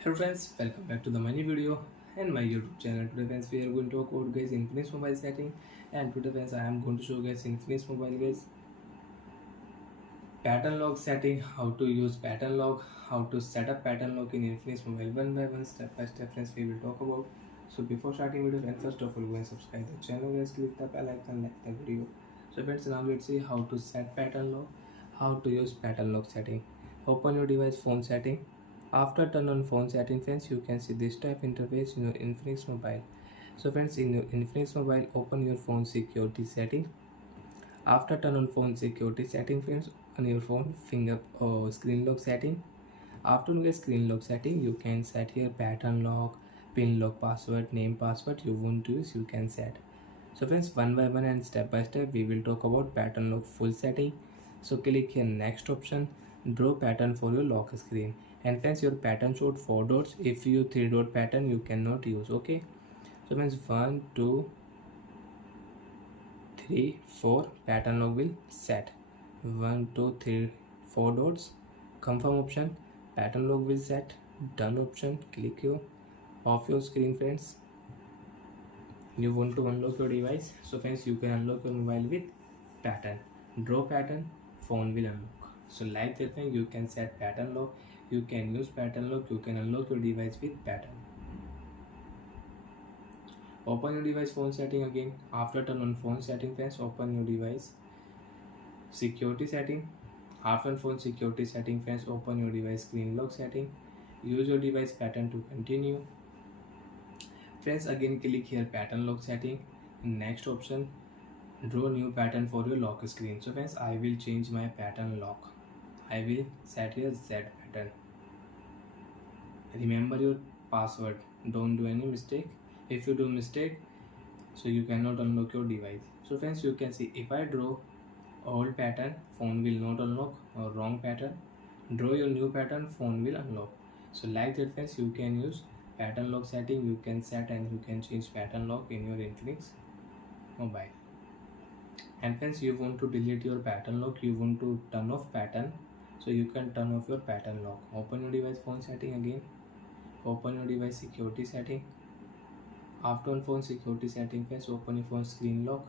Hello friends, welcome back to the mini video and my YouTube channel. Today friends we are going to talk about guys Infinix mobile setting, and today friends I am going to show guys Infinix mobile guys pattern lock setting, how to use pattern lock, how to set up pattern lock in Infinix mobile one by one, step by step friends we will talk about. So before starting video friends, first of all go and subscribe the channel guys, click the bell icon, like the video. So friends, now let's see how to set pattern lock, how to use pattern lock setting. Open your device phone setting. After turn on phone setting friends, you can see this type interface in your Infinix mobile. So friends, in your Infinix mobile, open your phone security setting. After turn on phone security setting friends, on your phone finger or screen lock setting. After you get screen lock setting, you can set here pattern lock, pin lock, password, name, password you want to use, you can set. So friends, one by one and step by step we will talk about pattern lock full setting. So click here next option, draw pattern for your lock screen, and friends your pattern showed 4 dots. If you 3 dot pattern you cannot use. Okay, so friends 1 2 3 4 pattern lock will set. 1 2 3 4 dots, confirm option, pattern lock will set. Done option, click here. Off your screen friends. You want to unlock your device, so friends you can unlock your mobile with pattern. Draw pattern, phone will unlock. So like that thing you can set pattern lock, you can use pattern lock, you can unlock your device with pattern. Open your device phone setting again. After turn on phone setting friends, open your device security setting. After phone security setting friends, open your device screen lock setting. Use your device pattern to continue. Friends, again click here pattern lock setting. Next option, draw new pattern for your lock screen. So friends, I will change my pattern lock. I will set here Z pattern. Remember your password, don't do any mistake. If you do mistake, so you cannot unlock your device. So friends, you can see if I draw old pattern, phone will not unlock, or wrong pattern, draw your new pattern, phone will unlock. So like that friends, you can use pattern lock setting, you can set and you can change pattern lock in your Infinix mobile. And friends, you want to delete your pattern lock, you want to turn off pattern, so you can turn off your pattern lock. Open your device phone setting again. Open your device security setting. After on phone security setting friends, open your phone screen lock.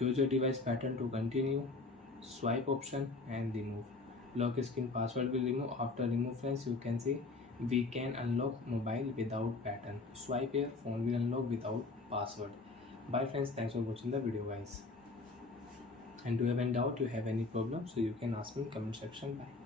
Use your device pattern to continue. Swipe option and remove. Lock screen password will remove. After remove friends, you can see we can unlock mobile without pattern. Swipe here, phone will unlock without password. Bye friends, thanks for watching the video guys. And do you have any doubt, you have any problem, so you can ask me in comment section. Bye.